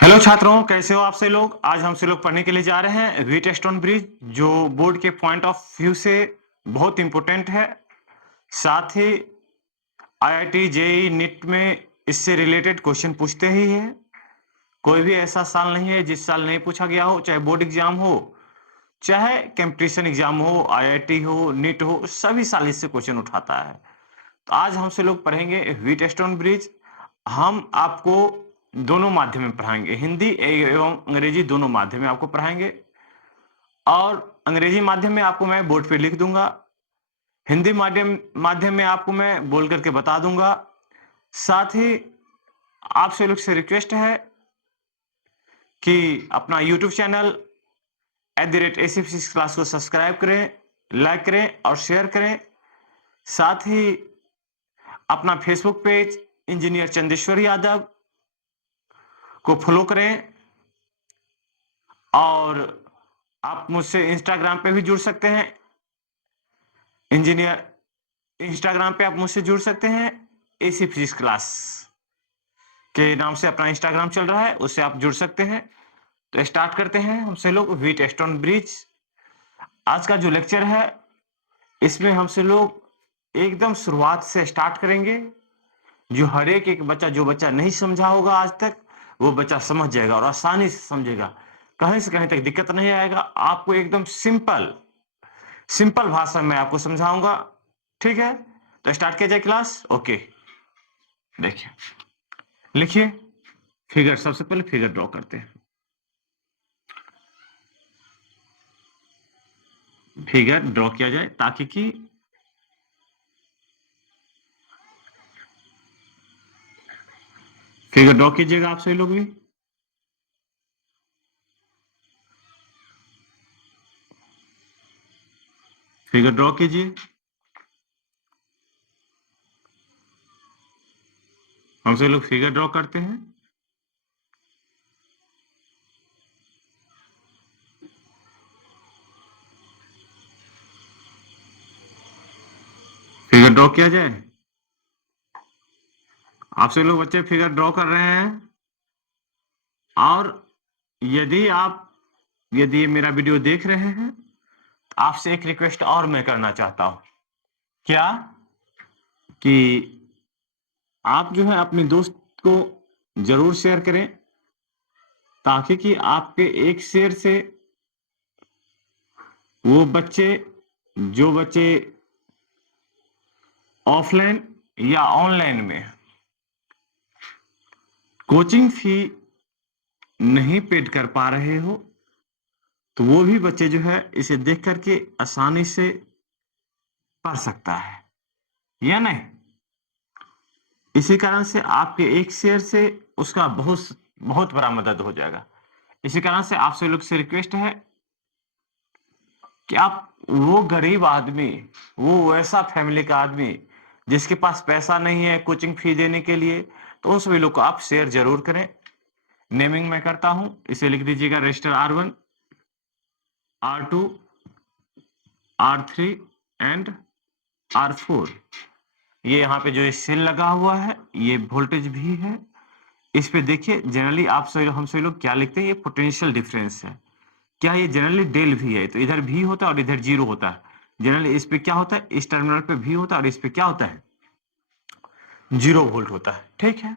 Hello छात्रों, कैसे हो आप से लोग। आज हम से लोग पढ़ने के लिए जा रहे हैं व्हीटस्टोन ब्रिज, जो बोर्ड के पॉइंट ऑफ व्यू से बहुत इंपॉर्टेंट है। साथ ही आईआईटी जेईई नीट में इससे रिलेटेड क्वेश्चन पूछते ही है। कोई भी ऐसा साल नहीं है जिस साल नहीं पूछा गया हो, चाहे बोर्ड एग्जाम हो, चाहे कंपटीशन एग्जाम हो, आईआईटी हो, नीट हो, सभी साल इससे क्वेश्चन उठाता है। तो आज हमसे लोग पढ़ेंगे व्हीटस्टोन ब्रिज। हम आपको दोनों माध्यम में पढ़ाएंगे, हिंदी एवं अंग्रेजी दोनों माध्यम में आपको पढ़ाएंगे। और अंग्रेजी माध्यम में आपको मैं बोर्ड पे लिख दूंगा, हिंदी माध्यम माध्यम में आपको मैं बोल करके बता दूंगा। साथ ही आपसे लोग से रिक्वेस्ट है कि अपना यूट्यूब चैनल @AC क्लास को सब्सक्राइब करें, लाइक करें और शेयर करें। साथ ही अपना Facebook page engineer Chandeshwar Yadav को फॉलो करें। और आप मुझसे इंस्टाग्राम पे भी जुड़ सकते हैं। इंजीनियर इंस्टाग्राम पे आप मुझसे जुड़ सकते हैं, एसी फिजिक्स क्लास के नाम से अपना इंस्टाग्राम चल रहा है, उससे आप जुड़ सकते हैं। तो स्टार्ट करते हैं हमसे लोग व्हीटस्टोन ब्रिज। आज का जो लेक्चर है, इसमें हमसे लोग एकदम शुरुआत से स्टार्ट करेंगे। जो हर एक बच्चा, जो बच्चा नहीं समझा होगा आज तक, वो बच्चा समझ जाएगा और आसानी से समझेगा। कहीं से कहीं तक दिक्कत नहीं आएगा। आपको एकदम सिंपल सिंपल भाषा में आपको समझाऊंगा। ठीक है, तो स्टार्ट किया जाए क्लास। ओके, देखिए, लिखिए फिगर। सबसे पहले फिगर ड्रॉ करते हैं। फिगर ड्रॉ किया जाए ताकि कि फिगर ड्रॉ कीजिएगा आप सभी लोग भी। फिगर ड्रॉ कीजिए। हम सभी लोग फिगर ड्रॉ करते हैं। फिगर ड्रॉ किया जाए। आप सभी लोग बच्चे फिगर ड्रॉ कर रहे हैं। और यदि आप यदि ये मेरा वीडियो देख रहे हैं, तो आपसे एक रिक्वेस्ट और मैं करना चाहता हूं। क्या कि आप जो है अपने दोस्त को जरूर शेयर करें, ताकि कि आपके एक शेयर से वो बच्चे, जो बच्चे ऑफलाइन या ऑनलाइन में कोचिंग फी नहीं पेड कर पा रहे हो, तो वो भी बच्चे जो है इसे देख करके आसानी से पढ़ सकता है, या नहीं। इसी कारण से आपके एक शेयर से उसका बहुत बहुत बड़ा मदद हो जाएगा। इसी कारण से आपसे लोग से रिक्वेस्ट है कि आप, वो गरीब आदमी, वो ऐसा फैमिली का आदमी जिसके पास पैसा नहीं है कोचिंग फी देने के लिए, तो उन सभी लोग को आप शेयर जरूर करें। नेमिंग मैं करता हूं, इसे लिख दीजिएगा register R1, R2, R3 and R4। ये यहाँ पे जो सेल लगा हुआ है, ये वोल्टेज भी है। इस पे देखिए, जनरली आप सभी हम सभी लोग क्या लिखते हैं, ये पोटेंशियल डिफरेंस है। क्या ये जनरली डेल भी है, तो इधर भी होता है और इधर जीरो होता है। जनरली इस पे क्या होता है, इस टर्मिनल पे भी होता है और इस पे क्या होता है, 0 वोल्ट होता है। ठीक है,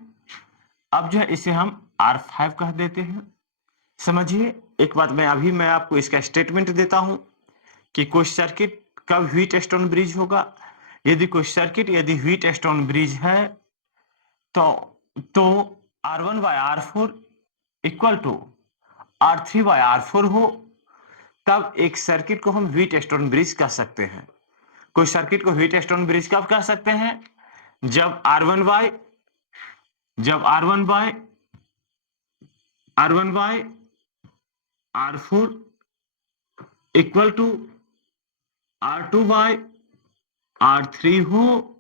अब जो है इसे हम R5 कह देते हैं। समझिए एक बात, मैं आपको इसका स्टेटमेंट देता हूं कि कोई सर्किट कब व्हीटस्टोन ब्रिज होगा। यदि व्हीटस्टोन ब्रिज है, तो तो R1/R4 इक्वल टू R3/R4 हो, तब एक सर्किट को हम व्हीटस्टोन ब्रिज कह सकते हैं। कोई सर्किट को व्हीटस्टोन ब्रिज कब कह सकते हैं, जब R1/R4 इक्वल टू R2/R3 हो,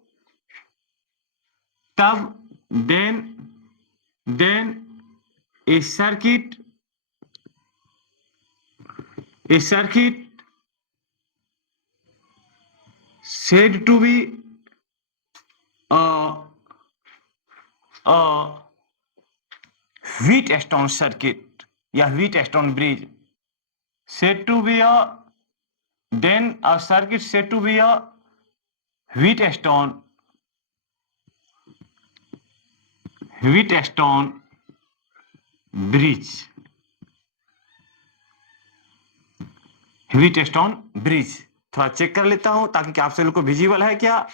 तब then a circuit said to be a Wheatstone circuit या Wheatstone bridge said to be a then a circuit said to be a Wheatstone bridge. Wheatstone bridge थोड़ा check कर लेता हूं ताकि आप सभी लोग को विजिबल है क्या?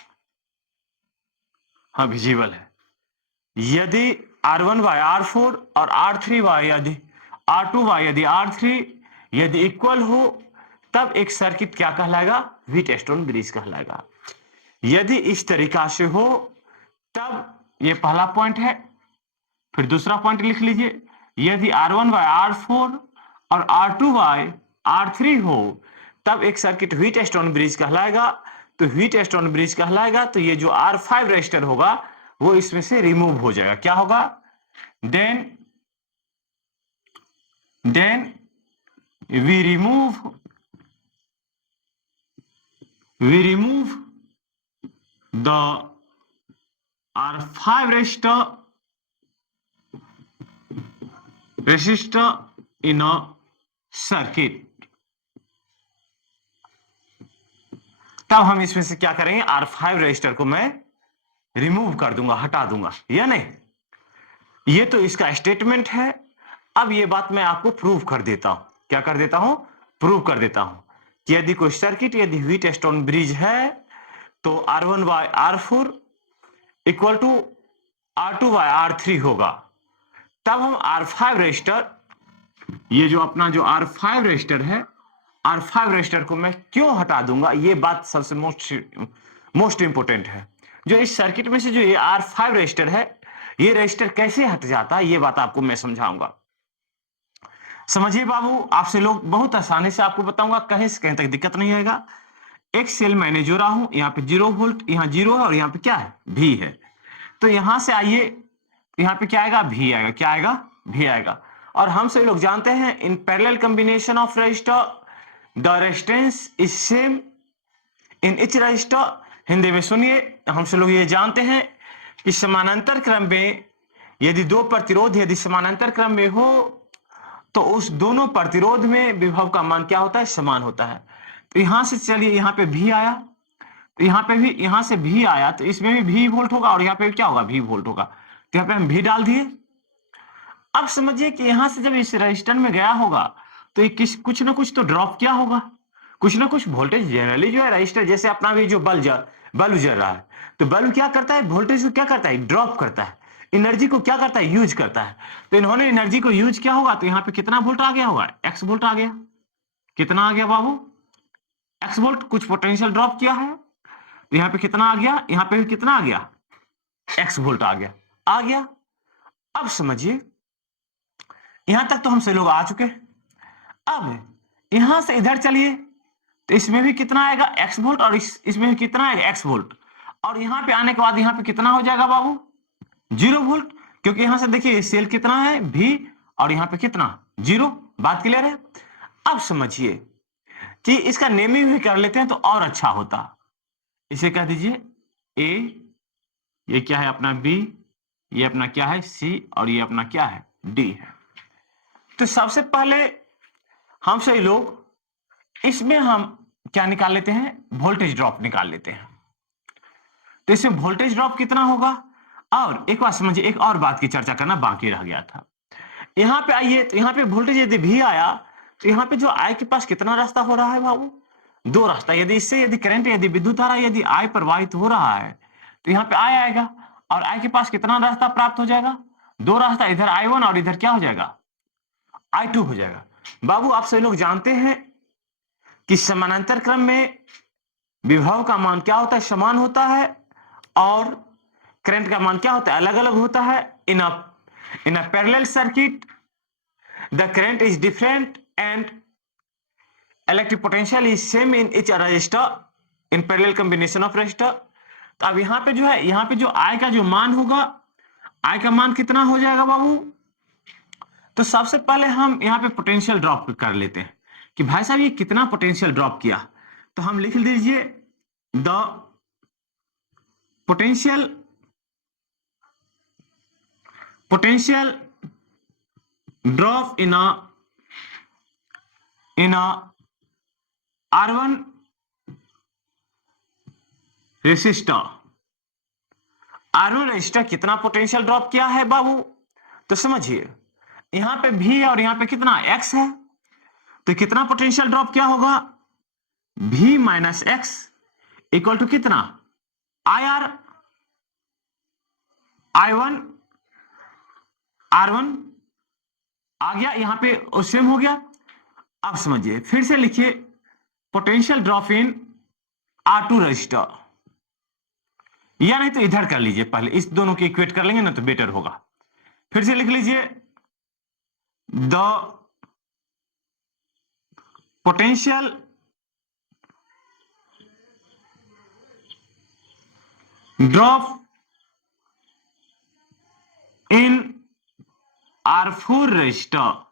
हाँ विजिबल है। यदि R1 बाय R4 और R3 बाय यदि R2 बाय यदि R3 यदि इक्वल हो तब एक सर्किट क्या कहलाएगा? व्हीटस्टोन ब्रिज कहलाएगा। यदि इस तरीका से हो तब ये पहला पॉइंट है। फिर दूसरा पॉइंट लिख लीजिए, यदि R1 बाय R4 और R2 बाय R3 हो तब एक सर्किट व्हीटस्टोन ब्रिज कहलाएगा। तो व्हीटस्टोन ब्रिज कहलाएगा तो ये जो R5 रेजिस्टर होगा वो इसमें से रिमूव हो जाएगा। क्या होगा? Then we remove the R5 resistor in a circuit। तब हम इसमें से क्या करेंगे? R5 रेजिस्टर को मैं रिमूव कर दूंगा, हटा दूंगा, या नहीं? ये तो इसका स्टेटमेंट है। अब ये बात मैं आपको प्रूव कर देता हूं। क्या कर देता हूं? प्रूव कर देता हूं कि यदि कोई सर्किट यदि व्हीटस्टोन ब्रिज है तो R1 bye R4 equal to R2 bye R3 होगा। तब हम R5 रेजिस्टर, ये जो अपना जो R5 रेजिस्टर है, R5 रेजिस्टर को मैं क्यों हटा दूंगा? ये बात सबसे मोस्ट इंपोर्टेंट है। जो इस सर्किट में से जो ये R5 रेजिस्टर है, ये रेजिस्टर कैसे हट जाता है, ये बात आपको मैं समझाऊंगा। समझिए बाबू, आपसे लोग बहुत आसानी से आपको बताऊंगा, कहीं से कहीं तक दिक्कत नहीं आएगा। एक सेल मैंने जोड़ा हूं, यहाँ पे 0 वोल्ट, यहाँ 0 है और यहाँ पे क्या है? भी है। तो यहां से आइए, यहाँ पे क्या आएगा? भी आएगा। क्या आएगा? भी आएगा। और हम सभी लोग जानते हैं इन parallel combination of register the resistance is same in each register. Hindi में सुनिए, हम सब लोग ये जानते हैं कि समानांतर क्रम में यदि दो प्रतिरोध यदि समानांतर क्रम में हो तो उस दोनों प्रतिरोध में विभव का मान क्या होता है? समान होता है। तो यहां से चलिए, यहाँ पे भी आया तो यहाँ पे भी, यहां से भी आया तो इसमें भी भी वोल्ट होगा और यहाँ पे क्या होगा? भी वोल्ट होगा। तो यहाँ पे हम भी डाल दिए। अब समझिए कि यहां से जब इस रजिस्टर में गया होगा तो ये कुछ ना कुछ तो ड्रॉप किया होगा, कुछ ना कुछ वोल्टेज जनरली जो है रजिस्टर, जैसे अपना भी जो बल्ब जल रहा है तो बल्ब क्या करता है? वोल्टेज को क्या करता है? ड्रॉप करता है। एनर्जी को क्या करता है? यूज करता है। तो इन्होंने एनर्जी को यूज किया होगा तो यहाँ पे कितना वोल्ट आ गया होगा? एक्स वोल्ट आ गया। कितना आ गया बाबू? X volt. कुछ पोटेंशियल ड्रॉप किया है तो यहाँ पे कितना आ गया? यहाँ पे भी कितना आ गया? एक्स वोल्ट आ गया। आ गया। अब समझिए, यहां तक तो हम सभी लोग आ चुके। अब यहां से इधर चलिए तो इसमें भी कितना आएगा? X volt. और इसमें भी कितना आएगा? X volt. और यहां पे आने के बाद यहाँ पे कितना हो जाएगा बाबू? 0 वोल्ट। क्योंकि यहां से देखिए सेल कितना है? भी। और यहाँ पे कितना? 0। बात क्लियर है? अब समझिए कि इसका नेमिंग भी कर लेते हैं तो और अच्छा होता। इसे कह दीजिए ए, ये क्या है अपना? बी, ये अपना क्या है? सी, और ये अपना क्या है? डी है। तो सबसे पहले हम सभी लोग इसमें हम क्या निकाल लेते हैं? वोल्टेज ड्रॉप निकाल लेते हैं। तो इसमें वोल्टेज ड्रॉप कितना होगा? और एक बात समझिए, एक और बात की चर्चा करना बाकी रह गया था। यहां पे आइए तो यहाँ पे वोल्टेज यदि भी आया तो यहाँ पे जो आई के पास कितना रास्ता हो रहा है बाबू? 2 रास्ता। यदि इससे यदि करंट यदि विद्युत धारा यदि आई प्रवाहित हो रहा है तो यहाँ पे आई आएगा और आई के पास कितना रास्ता प्राप्त हो जाएगा? 2 रास्ता। इधर I1 और इधर क्या हो जाएगा? I2 हो जाएगा। बाबू आप सभी लोग जानते हैं कि समानांतर क्रम में विभव का मान क्या होता है? समान होता है। और करंट का मान क्या होता है? अलग अलग होता है। In a parallel circuit the current is different and electric potential is same in each resistor in parallel combination of resistor. तो अब यहाँ पे जो है, यहाँ पे जो आई का जो मान होगा, आई का मान कितना हो जाएगा बाबू? तो सबसे पहले हम यहाँ पे पोटेंशियल ड्रॉप कर लेते हैं कि भाई साहब ये कितना पोटेंशियल ड्रॉप किया। तो हम लिख दीजिए the potential drop in a R1 resistor. R1 resistor कितना पोटेंशियल ड्रॉप किया है बाबू? तो समझिए, यहां पे V है और यहां पे कितना X है, तो कितना पोटेंशियल ड्रॉप क्या होगा? V minus x equal to कितना? IR I1 R1 आ गया, यहां पे सेम हो गया। अब समझिए, फिर से लिखिए potential drop in R2 register, या नहीं तो इधर कर लीजिए, पहले इस दोनों को इक्वेट कर लेंगे ना तो बेटर होगा। फिर से लिख लीजिए the potential drop in R4 register,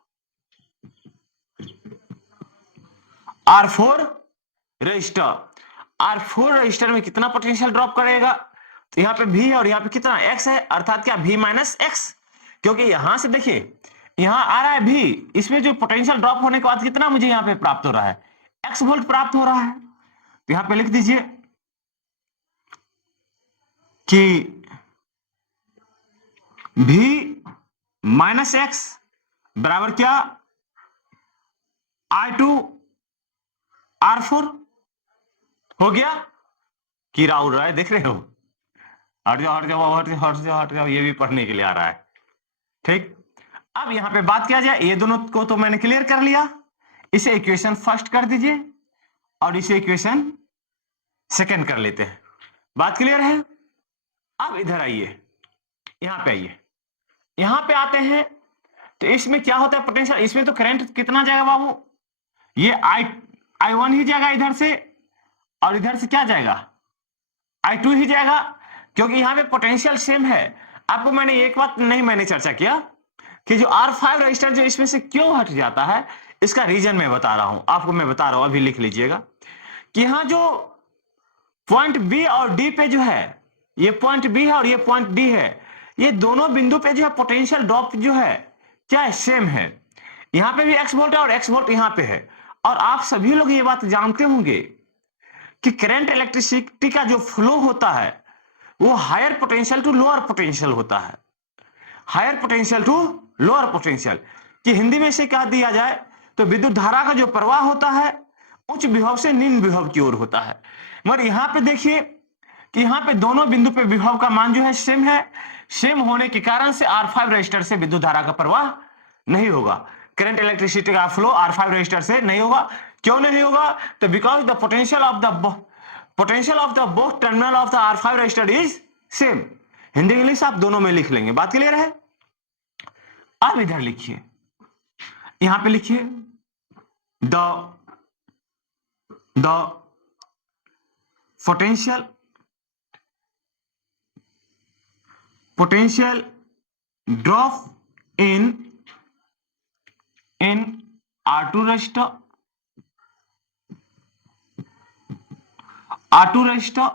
R4 register, R4 register में कितना पोटेंशियल ड्रॉप करेगा? तो यहां पे V है और यहां पे कितना X है, अर्थात क्या V माइनस एक्स, क्योंकि यहां से देखिए यहां आ रहा है V, इसमें जो पोटेंशियल ड्रॉप होने के बाद कितना मुझे यहां पे प्राप्त हो रहा है? X वोल्ट प्राप्त हो रहा है। तो यहां पे लिख दीजिए कि V माइनस एक्स बराबर क्या? I2 R4 हो गया। कि राहुल राय देख रहे हो? हट जाओ हट जाओ हट जाओ हट जाओ हट जाओ, ये भी पढ़ने के लिए आ रहा है। ठीक, अब यहां पे बात किया जाए, ये दोनों को तो मैंने क्लियर कर लिया, इसे इक्वेशन फर्स्ट कर दीजिए और इसे इक्वेशन सेकंड कर लेते हैं। बात क्लियर है? अब इधर आइए, यहां पे आइए, यहां पे आते हैं तो इसमें क्या होता है पोटेंशियल, इसमें तो करंट कितना जाएगा बाबू? ये I1 ही जाएगा इधर से, और इधर से क्या जाएगा? I2 ही जाएगा, क्योंकि यहां पे पोटेंशियल सेम है। आपको मैंने एक बात नहीं मैंने चर्चा किया कि जो R5 रजिस्टर जो इसमें से क्यों हट जाता है, इसका रीजन मैं बता रहा हूं आपको, मैं बता रहा हूं, अभी लिख लीजिएगा कि यहां जो पॉइंट बी और डी पे जो है, ये पॉइंट बी है और ये पॉइंट डी है, ये दोनों बिंदु पे जो है पोटेंशियल ड्रॉप जो है क्या है? सेम है। यहां पे भी एक्स वोल्ट है और एक्स वोल्ट यहां पे है, और आप सभी लोग ये बात जानते होंगे कि करंट इलेक्ट्रिसिटी का जो फ्लो होता है वो higher potential to lower potential होता है, higher potential to lower potential, कि हिंदी में इसे कह दिया जाए तो विद्युत धारा का जो प्रवाह होता है उच्च विभव से निम्न विभव की ओर होता है। मगर यहां पे देखिए कि यहां पे दोनों बिंदु पे विभव का मान जो है सेम है, सेम होने के कारण से R5 रजिस्टर से विद्युत धारा का प्रवाह नहीं होगा, करंट इलेक्ट्रिसिटी का फ्लो R5 रजिस्टर से नहीं होगा। क्यों नहीं होगा? तो because the potential of the both terminal of the R5 register is same. Hindi English आप दोनों में लिख लेंगे, बात क्लियर है? अब इधर लिखिए, यहां पे लिखिए the potential drop in R2 resistor, R2 resistor,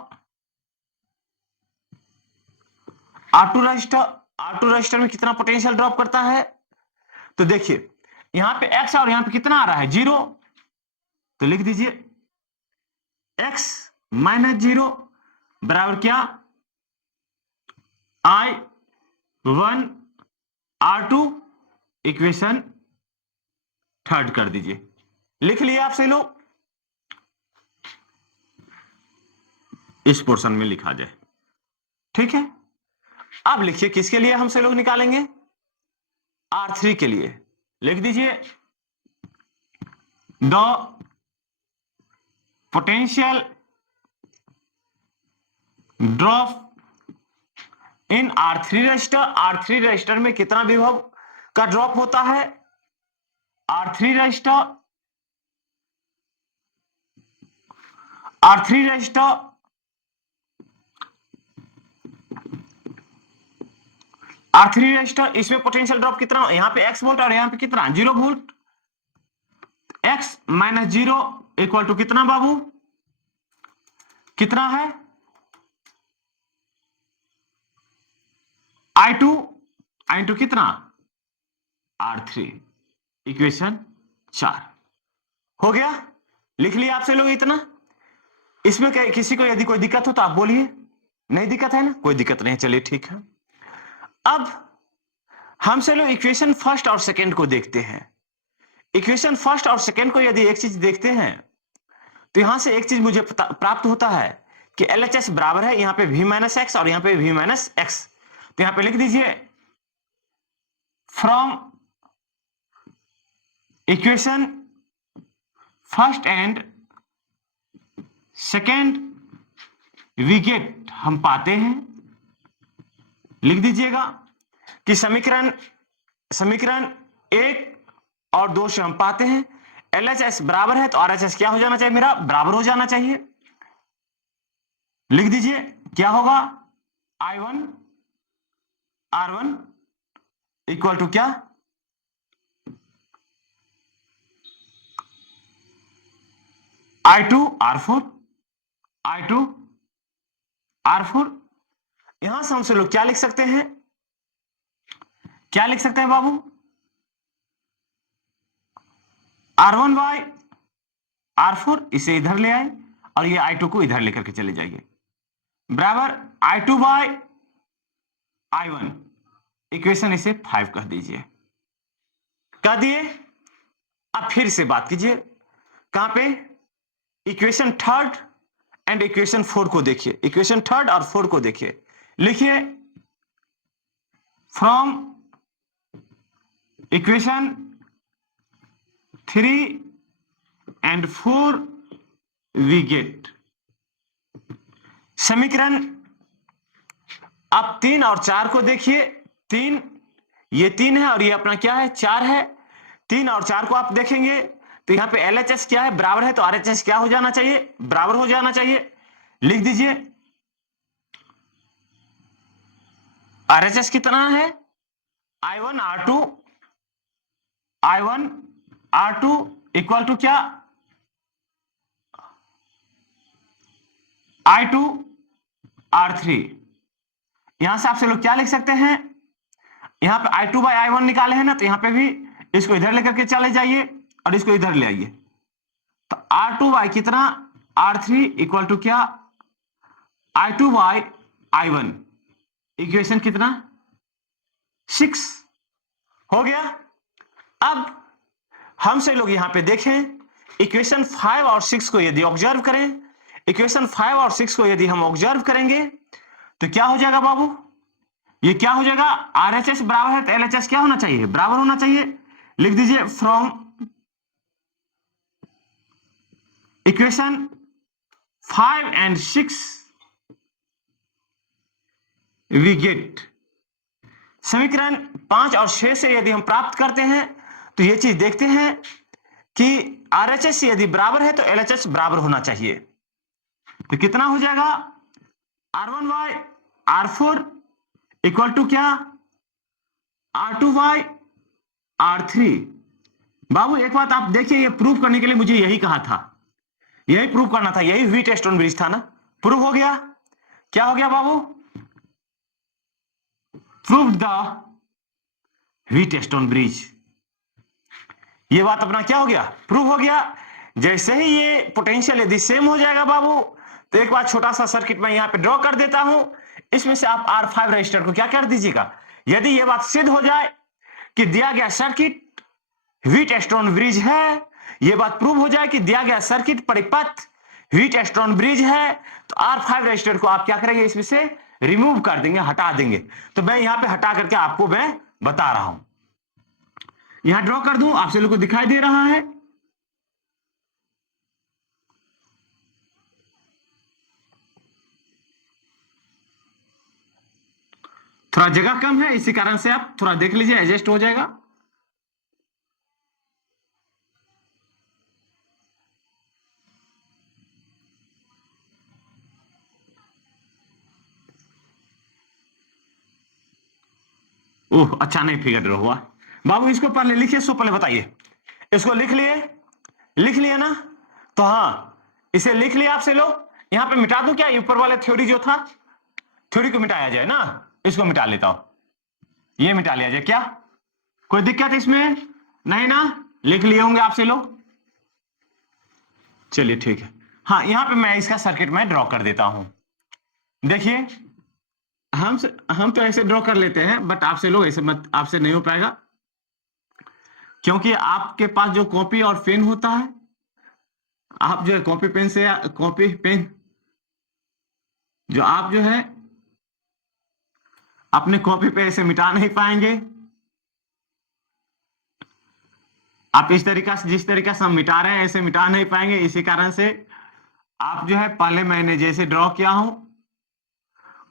R2 register में कितना पोटेंशियल ड्रॉप करता है? तो देखिए यहां पे x और यहां पे कितना आ रहा है? 0, तो लिख दीजिए x माइनस 0 बराबर क्या? I1 R2, इक्वेशन थर्ड कर दीजिए। लिख लिए आपसे लोग, इस पोर्शन में लिखा जाए, ठीक है। अब लिखिए किसके लिए हमसे लोग निकालेंगे? R3 के लिए। लिख दीजिए the potential drop in R3 register, R3 register में कितना विभव का ड्रॉप होता है? R3 रजिस्टर इसमें पोटेंशियल ड्रॉप कितना? यहां पे x वोल्ट और यहां पे कितना? 0 volt. x minus 0 equal to कितना बाबू? कितना है? I2 कितना? R3 इक्वेशन 4 हो गया। लिख लिया आपसे लोग इतना। इसमें किसी को यदि कोई दिक्कत हो तो आप बोलिए। नहीं दिक्कत है ना? कोई दिक्कत नहीं, चलिए ठीक है। अब हमसे लोग इक्वेशन फर्स्ट और सेकंड को देखते हैं। इक्वेशन फर्स्ट और सेकंड को यदि एक चीज देखते हैं तो यहां से एक चीज मुझे प्राप्त होता है कि LHS बराबर है यहां पे v माइनस एक्स और यहां पे v माइनस एक्स। तो यहां पे लिख दीजिए from equation first and second we get, हम पाते हैं, लिख दीजिएगा कि समीकरण 1 और 2 से हम पाते हैं LHS बराबर है तो RHS क्या हो जाना चाहिए? मेरा बराबर हो जाना चाहिए। लिख दीजिए क्या होगा? I1 R1 इक्वल टू क्या? I2 R4 I2 R4। यहां से हमसे लोग क्या लिख सकते हैं? क्या लिख सकते हैं बाबू? R1 बाय R4, इसे इधर ले आए और ये I2 को इधर लेकर के चले जाइए, बराबर I2 बाय I1। इक्वेशन इसे 5 कह दीजिए। कह दिए। अब फिर से बात कीजिए कहां पे? इक्वेशन थर्ड एंड इक्वेशन 4 को देखिए। इक्वेशन थर्ड और 4 को देखिए। लिखिए from equation 3 and 4 we get. समीकरण आप 3 और 4 को देखिए। 3, ये 3 है और ये अपना क्या है? 4 है। 3 और 4 को आप देखेंगे तो यहां पे LHS क्या है? बराबर है तो RHS क्या हो जाना चाहिए? बराबर हो जाना चाहिए। लिख दीजिए RHS कितना है? I1 R2 इक्वल टू क्या? I2 R3। यहां से आपसे लोग क्या लिख सकते हैं? यहां पे I2 बाय I1 निकाले हैं ना, तो यहां पे भी इसको इधर लेकर के चले जाइए और इसको इधर ले आइए। तो R2 बाय कितना? R3 इक्वल टू क्या? I2 bye I1। इक्वेशन कितना? 6 हो गया। अब हमसे लोग यहां पे देखें इक्वेशन 5 और 6 को यदि ऑब्जर्व करें, इक्वेशन 5 और 6 को यदि हम ऑब्जर्व करेंगे तो क्या हो जाएगा बाबू? ये क्या हो जाएगा? RHS बराबर है तो LHS क्या होना चाहिए? बराबर होना चाहिए। लिख दीजिए from equation 5 and 6 we get. समीकरण 5 और 6 से यदि हम प्राप्त करते हैं तो ये चीज देखते हैं कि RHS यदि बराबर है तो LHS बराबर होना चाहिए। तो कितना हो जाएगा? R1 bye R4 equal to क्या? R2 bye R3। बाबू एक बात आप देखिए, ये प्रूव करने के लिए मुझे यही कहा था, यही प्रूव करना था, यही व्हीटस्टोन ब्रिज था ना। प्रूव हो गया। क्या हो गया बाबू? Proved the Wheatstone bridge. ये बात अपना क्या हो गया? प्रूव हो गया। जैसे ही ये पोटेंशियल यदि सेम हो जाएगा बाबू, तो एक बार छोटा सा सर्किट मैं यहां पे ड्रॉ कर देता हूं। इसमें से आप R5 रजिस्टर को क्या कर दीजिएगा, यदि ये बात सिद्ध हो जाए कि दिया गया सर्किट व्हीटस्टोन ब्रिज है, ये बात प्रूव हो जाए कि दिया गया सर्किट परिपथ व्हीटस्टोन ब्रिज है, तो R5 रजिस्टर को आप क्या करेंगे? इसमें से रिमूव कर देंगे, हटा देंगे। तो मैं यहां पे हटा करके आपको मैं बता रहा हूं। यहां ड्रॉ कर दूं, आप लोगों को दिखाई दे रहा है? थोड़ा जगह कम है, इसी कारण से आप थोड़ा देख लीजिए, एडजस्ट हो जाएगा। ओह अच्छा, नहीं फिगर ड्रॉ हुआ बाबू। इसको पहले लिखिए, सो पहले बताइए। इसको लिख लिए? लिख लिए ना? तो हाँ, इसे लिख लिया आपसे लोग। यहां पे मिटा दूं क्या? ऊपर वाले थ्योरी जो था, थ्योरी को मिटाया जाए ना। इसको मिटा लेता हूं, ये मिटा लिया जाए क्या? कोई दिक्कत इसमें नहीं ना? लिख लिए होंगे आपसे लोग। चलिए ठीक है। हाँ, यहां पे मैं इसका सर्किट में ड्रॉ कर देता हूं। देखिए, हम तो ऐसे ड्रॉ कर लेते हैं, बट आपसे लोग ऐसे मत, आपसे नहीं हो पाएगा, क्योंकि आपके पास जो कॉपी और पेन होता है, आप जो है कॉपी पेन से, कॉपी पेन जो आप जो है अपने कॉपी पे ऐसे मिटा नहीं पाएंगे। आप इस तरीका से, जिस तरीका से हम मिटा रहे हैं, ऐसे मिटा नहीं पाएंगे। इसी कारण से आप जो है पहले मैंने जैसे ड्रॉ किया हूं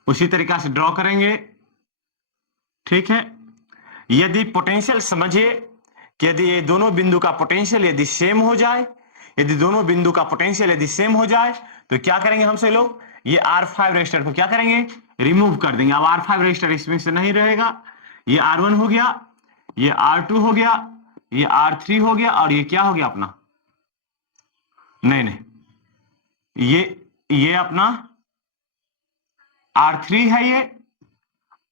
उसी तरीका से ड्रॉ करेंगे। ठीक है। यदि पोटेंशियल समझिए कि यदि ये दोनों बिंदु का पोटेंशियल यदि सेम हो जाए, यदि दोनों बिंदु का पोटेंशियल यदि सेम हो जाए तो क्या करेंगे हमसे लोग, ये R5 रेजिस्टर को क्या करेंगे, रिमूव कर देंगे। अब R5 रेजिस्टर इसमें से नहीं रहेगा, ये R1 हो गया, ये R2 हो गया, ये R3 हो गया, और ये क्या हो गया अपना, नहीं नहीं, ये अपना R3 है ये,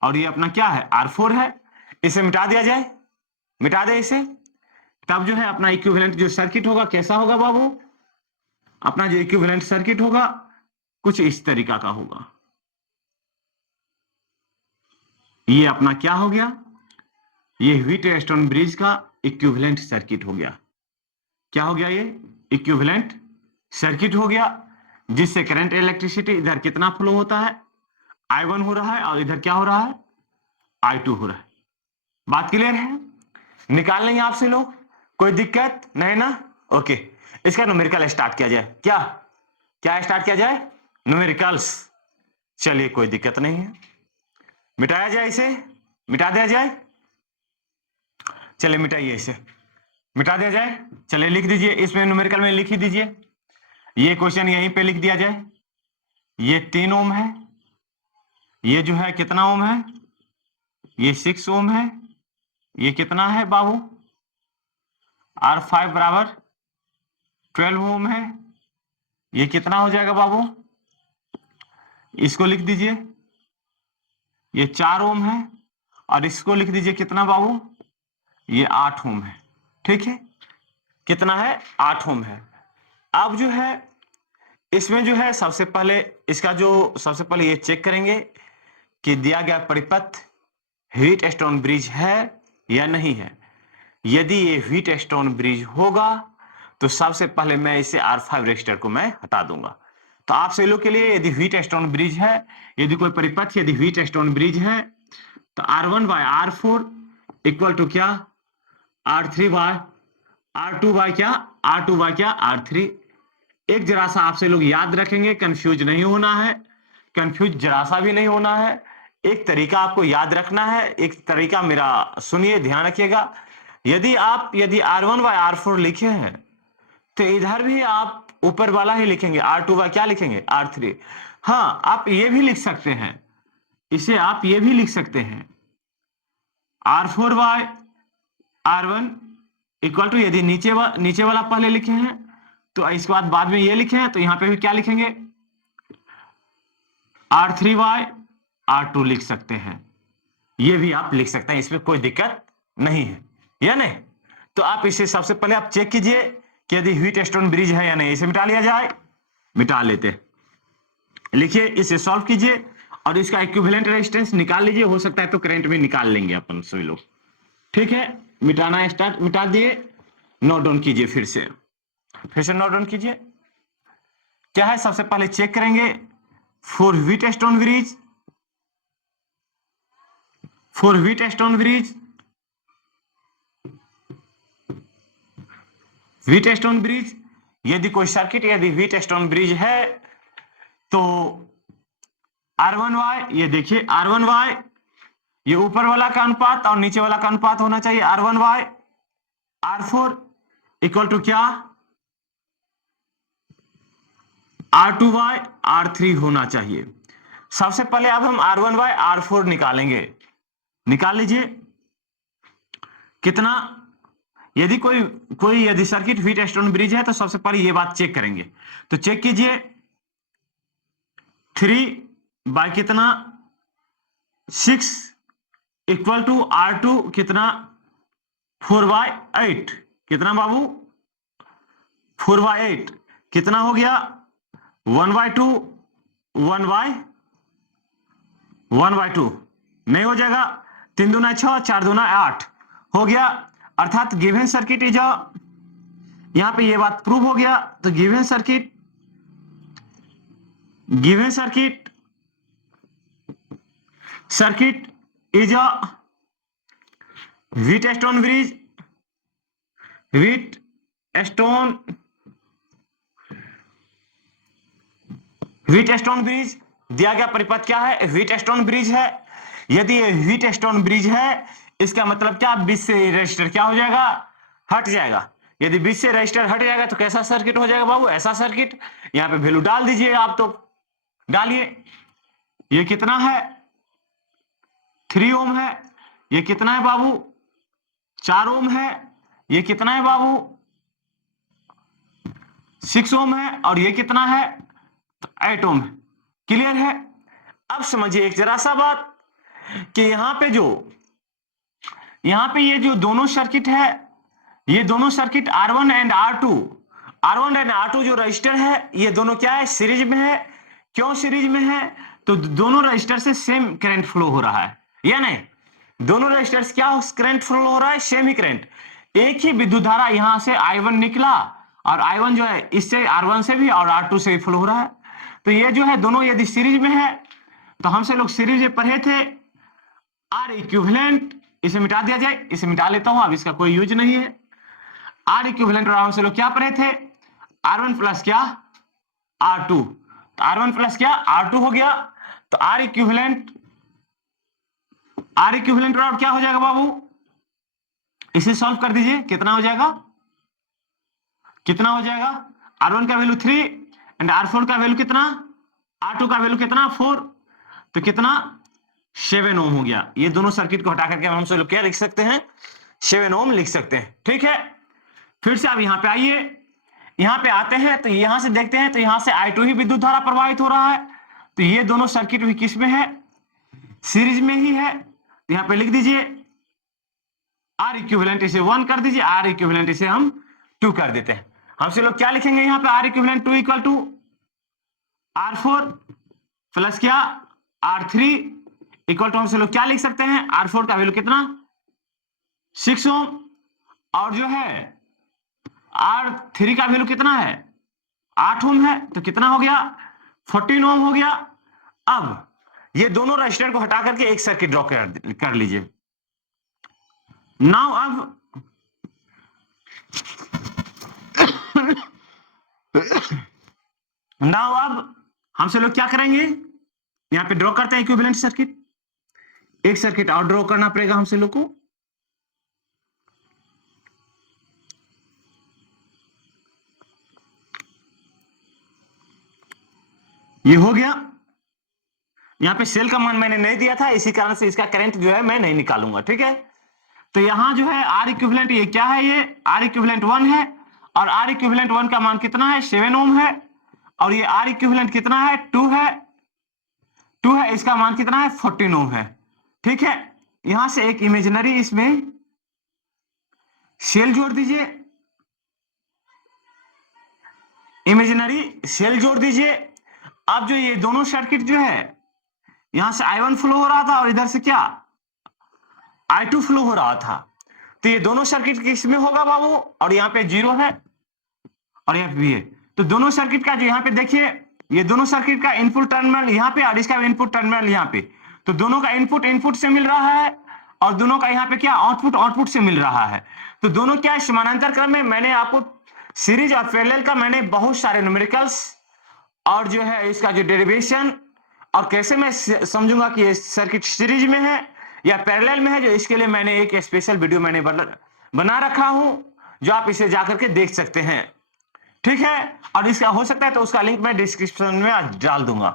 और ये अपना क्या है, R4 है। इसे मिटा दिया जाए, मिटा दे इसे, तब जो है अपना इक्विवेलेंट जो सर्किट होगा कैसा होगा बाबू, अपना जो इक्विवेलेंट सर्किट होगा कुछ इस तरीका का होगा। ये अपना क्या हो गया, ये व्हीटस्टोन ब्रिज का इक्विवेलेंट सर्किट हो गया। क्या हो गया, ये इक्विवेलेंट सर्किट हो गया, जिससे करंट इलेक्ट्रिसिटी इधर कितना फ्लो होता है, I1 हो रहा है, और इधर क्या हो रहा है, I2 हो रहा है। बात क्लियर है? निकाल लेंगे आपसे लोग, कोई दिक्कत नहीं ना? ओके, इसका न्यूमेरिकल स्टार्ट किया जाए। क्या क्या स्टार्ट किया जाए, न्यूमेरिकल्स। चलिए कोई दिक्कत नहीं है, मिटाया जाए इसे, मिटा दिया जाए। चलिए मिटाइए इसे, मिटा दिया जाए। चलिए लिख दीजिए, इसमें न्यूमेरिकल में लिख ही दीजिए। ये क्वेश्चन यहीं पे लिख दिया जाए। ये 3 ओम है, ये जो है कितना ओम है, ये 6 ओम है, ये कितना है बाबू, R5 बराबर 12 ओम है। ये कितना हो जाएगा बाबू, इसको लिख दीजिए, ये 4 ओम है, और इसको लिख दीजिए कितना बाबू, ये 8 ओम है। ठीक है, कितना है, 8 ओम है। अब जो है इसमें जो है सबसे पहले इसका जो सबसे पहले ये चेक करेंगे कि दिया गया परिपथ व्हीटस्टोन ब्रिज है या नहीं है। यदि ये व्हीटस्टोन ब्रिज होगा तो सबसे पहले मैं इसे R5 रेजिस्टर को मैं हटा दूंगा। तो आप सभी लोग के लिए, यदि व्हीटस्टोन ब्रिज है, यदि कोई परिपथ यदि व्हीटस्टोन ब्रिज है, तो R1 bye R4 equal to क्या, R3 बाय R2 बाय क्या, R2 बाय क्या, R3। एक जरा सा आपसे लोग याद रखेंगे, कंफ्यूज नहीं होना है, कंफ्यूज जरा सा भी नहीं होना है। एक तरीका आपको याद रखना है, एक तरीका मेरा सुनिए, ध्यान रखिएगा। यदि R1 बाय R4 लिखे हैं तो इधर भी आप ऊपर वाला ही लिखेंगे, R2 बाय क्या लिखेंगे, R3। हाँ, आप ये भी लिख सकते हैं, इसे आप ये भी लिख सकते हैं, R4 bye R1 equal to, यदि नीचे वाला पहले लिखे हैं तो इसके बाद में ये लिखे हैं, तो यहां पे भी क्या लिखेंगे, R3 बाय R2 लिख सकते हैं। ये भी आप लिख सकते हैं, इसमें कोई दिक्कत नहीं है, या नहीं? तो आप इसे सबसे पहले आप चेक कीजिए कि यदि व्हीटस्टोन ब्रिज है या नहीं। इसे मिटा लिया जाए, मिटा लेते, लिखिए, इसे सॉल्व कीजिए और इसका इक्विवेलेंट रेजिस्टेंस निकाल लीजिए। हो सकता है तो करंट भी निकाल लेंगे अपन सभी लोग। ठीक है, मिटाना स्टार्ट, मिटा दिए, नोट डाउन कीजिए, फिर से नोट डाउन कीजिए। क्या है, सबसे पहले चेक करेंगे for Wheatstone bridge, for Wheatstone bridge, Wheatstone bridge, यदि कोई सर्किट यदि व्हीटस्टोन ब्रिज है तो R1Y, ये देखिए R1Y, ये ऊपर वाला का अनुपात और नीचे वाला का अनुपात होना चाहिए, R1Y R4 इक्वल टू क्या, R2Y R3 होना चाहिए। सबसे पहले अब हम R1Y R4 निकालेंगे, निकाल लीजिए। कितना, यदि कोई यदि सर्किट व्हीटस्टोन ब्रिज है तो सबसे पहले ये बात चेक करेंगे। तो चेक कीजिए, 3 बाय कितना, 6 इक्वल टू R2 कितना, 4/8 कितना बाबू, 4/8 कितना हो गया, 1/2, 1/2 नहीं हो जाएगा, 3 दूना 6, 4 दूना 8 हो गया। अर्थात गिवन सर्किट इज अ, यहां पे ये बात प्रूव हो गया। तो given circuit is a Wheatstone bridge, Wheatstone bridge दिया गया परिपथ क्या है, व्हीटस्टोन ब्रिज है। यदि ये व्हीटस्टोन ब्रिज है, इसका मतलब क्या, बीच से रजिस्टर क्या हो जाएगा, हट जाएगा। यदि बीच से रजिस्टर हट जाएगा तो कैसा सर्किट हो जाएगा बाबू, ऐसा सर्किट। यहां पे वैल्यू डाल दीजिए आप, तो डालिए। ये कितना है, 3 ओम है। ये कितना है बाबू, 4 ओम है। ये कितना है बाबू, 6 ओम है। और ये कितना है, 8 ओम है। क्लियर है। अब समझिए एक जरा सा बात कि यहां पे ये जो दोनों सर्किट है, ये दोनों सर्किट R1 एंड R2 जो रजिस्टर है, ये दोनों क्या है, सीरीज में है। क्यों सीरीज में है, तो दोनों रजिस्टर से सेम करंट फ्लो हो रहा है, या नहीं, दोनों रजिस्टर से क्या करंट फ्लो हो रहा है, सेम ही करंट। एक ही विद्युत धारा यहां से I1 निकला, और I1 जो है इससे R1 से भी और R2 से भी फ्लो हो रहा है। तो ये जो है दोनों यदि सीरीज में है, तो हमसे लोग सीरीज में पढ़े थे, आर इक्विवेलेंट, इसे मिटा दिया जाए, इसे मिटा लेता हूं, अब इसका कोई यूज नहीं है। आर इक्विवेलेंट और हमसे लोग क्या पढ़े थे, R1 प्लस क्या, R2। तो R1 प्लस क्या, R2 हो गया। तो आर इक्विवेलेंट और क्या हो जाएगा बाबू, इसे सॉल्व कर दीजिए, कितना हो जाएगा, R1 का वैल्यू 3 एंड R4 का वैल्यू कितना, R2 का वैल्यू कितना, 4। तो कितना, 7 ओम हो गया। ये दोनों सर्किट को हटा करके हम सब लोग क्या लिख सकते हैं, 7 ओम लिख सकते हैं। ठीक है, फिर से अब यहां पे आइए, यहां पे आते हैं तो यहां से देखते हैं, तो यहां से I2 ही विद्युत धारा प्रवाहित हो रहा है। तो ये दोनों सर्किट भी किस में है, सीरीज में ही है। तो यहां पे लिख दीजिए आर इक्विवेलेंट, इसे 1 कर दीजिए, आर इक्विवेलेंट इसे हम 2 कर देते हैं। हमसे लोग क्या लिखेंगे यहां पे, R equivalent 2 equal to R4 plus क्या, R3 इक्वल टू, हमसे लोग क्या लिख सकते हैं, R4 का वैल्यू कितना, 6 ओम, और जो है R3 का वैल्यू कितना है, 8 ओम है। तो कितना हो गया, 14 ओम हो गया। अब ये दोनों रजिस्टर को हटा करके एक सर्किट ड्रॉ कर लीजिए। नाउ अब हमसे लोग क्या करेंगे, यहां पे ड्रॉ करते हैं इक्विवेलेंट सर्किट। एक सर्किट और ड्रॉ करना पड़ेगा हमसे लोग को। ये हो गया। यहां पे सेल का मान मैंने नहीं दिया था, इसी कारण से इसका करंट जो है मैं नहीं निकालूंगा। ठीक है, तो यहां जो है आर इक्विवेलेंट, ये क्या है, ये आर इक्विवेलेंट 1 है, और आर इक्विवेलेंट 1 का मान कितना है, 7 ओम है। और ये आर इक्विवेलेंट कितना है, 2 है, इसका मान कितना है, 14 ओम है। ठीक है, यहां से एक इमेजिनरी इसमें सेल जोड़ दीजिए, अब जो ये दोनों सर्किट जो है, यहां से I1 फ्लो हो रहा था और इधर से क्या, I2 फ्लो हो रहा था। तो ये दोनों सर्किट किस में होगा बाबू, और यहाँ पे 0 है और यहाँ पे भी है। तो दोनों सर्किट का जो यहाँ पे देखिए, ये दोनों सर्किट का इनपुट टर्मिनल यहाँ पे और इसका इनपुट टर्मिनल यहाँ पे, तो दोनों का इनपुट से मिल रहा है, और दोनों का यहाँ पे क्या, आउटपुट से मिल रहा है। तो दोनों क्या है, समानांतर क्रम में। मैंने आपको सीरीज और पैरेलल का मैंने बहुत सारे न्यूमेरिकल्स और जो है इसका जो डेरिवेशन, और कैसे मैं समझूंगा कि ये सर्किट सीरीज में है या पैरेलल में है, जो इसके लिए मैंने एक स्पेशल वीडियो मैंने बना रखा हूं, जो आप इसे जाकर के देख सकते हैं। ठीक है, और इसका हो सकता है तो उसका लिंक मैं डिस्क्रिप्शन में आज डाल दूंगा।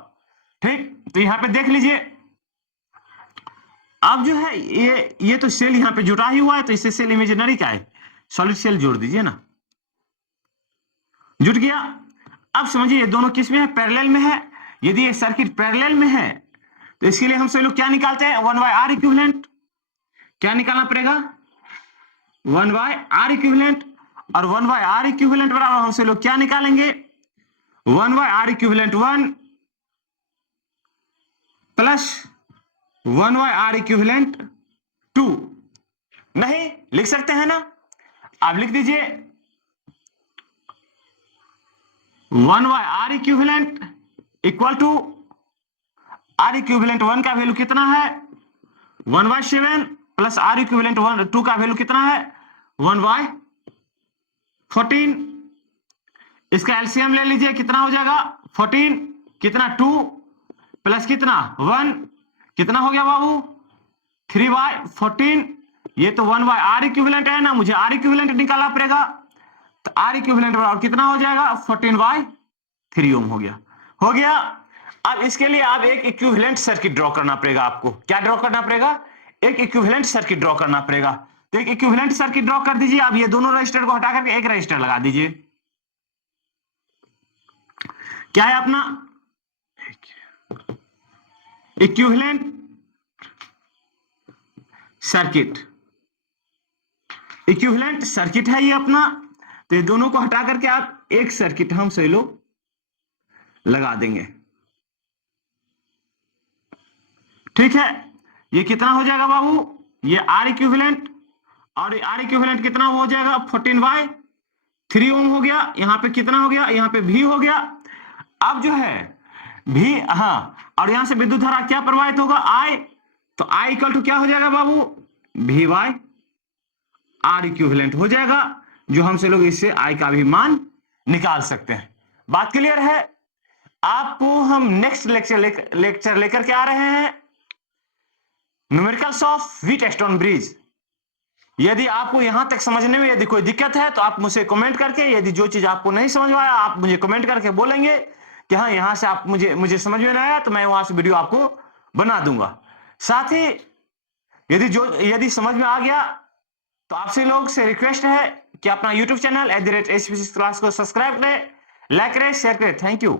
ठीक, तो यहां पे देख लीजिए। अब जो है ये तो सेल यहां पे जुटा ही हुआ है, तो इससे सेल इमेजिनरी का है, सॉलिड सेल जोड़ दीजिए ना, जुट गया। अब समझिए ये दोनों किस में है, पैरेलल में है। यदि ये सर्किट पैरेलल में है, तो इसके लिए हम सब लोग क्या निकालते हैं, 1/R इक्विवेलेंट। क्या निकालना पड़ेगा, 1 बाय आर इक्विवेलेंट, और 1 बाय आर इक्विवेलेंट बराबर हमसे लोग क्या निकालेंगे, 1 by R equivalent 1 plus 1 by R equivalent 2। नहीं लिख सकते हैं ना, आप लिख दीजिए 1 by R equivalent equal to R equivalent 1 का वैल्यू कितना है 1 बाय 7 प्लस आर इक्विवेलेंट 2 का वैल्यू कितना है 1 बाय 14। इसका एलसीएम ले लीजिए, कितना हो जाएगा 14, कितना 2 प्लस कितना 1, कितना हो गया बाबू 3 बाय 14। ये तो 1 बाय आर इक्विवेलेंट है ना, मुझे आर इक्विवेलेंट निकालना पड़ेगा, तो आर इक्विवेलेंट बराबर कितना हो जाएगा 14 बाय 3 ओम हो गया। अब इसके लिए आप एक इक्विवेलेंट सर्किट ड्रॉ करना पड़ेगा, आपको क्या ड्रॉ करना पड़ेगा, एक इक्विवेलेंट सर्किट ड्रॉ करना पड़ेगा। तो एक इक्विवेलेंट सर्किट ड्रॉ कर दीजिए। अब ये दोनों रजिस्टर को हटा करके एक रजिस्टर लगा दीजिए। क्या है अपना इक्विवेलेंट सर्किट, इक्विवेलेंट सर्किट है ये अपना। तो ये दोनों को हटा करके आप एक सर्किट हम सही लोग लगा देंगे, ठीक है। ये कितना हो जाएगा बाबू, ये आर इक्विवेलेंट, और आर इक्विवेलेंट कितना हो जाएगा 14 बाय 3 ओम हो गया। यहां पे कितना हो गया, यहां पे भी हो गया। अब जो है भी, हाँ, और यहां से विद्युत धारा क्या प्रवाहित होगा आई, तो आई इक्वल टू क्या हो जाएगा बाबू भी बाय आर इक्विवेलेंट हो जाएगा, जो हमसे लोग इससे आई का भी मान निकाल सकते हैं। बात क्लियर है। आपको हम नेक्स्ट लेक्चर लेकर के आ रहे हैं न्यूमेरिकल्स ऑफ व्हीटस्टोन ब्रिज। यदि आपको यहां तक समझने में यदि कोई दिक्कत है तो आप मुझे कमेंट करके, यदि जो चीज आपको नहीं समझ में आया आप मुझे कमेंट करके बोलेंगे कि हाँ यहां से आप मुझे समझ में नहीं आया, तो मैं वहां से वीडियो आपको बना दूंगा। साथ ही यदि समझ में आ गया तो आपसे लोग से रिक्वेस्ट है कि अपना यूट्यूब चैनल @HPC क्लास को सब्सक्राइब करें, लाइक करें, शेयर करें। Thank you.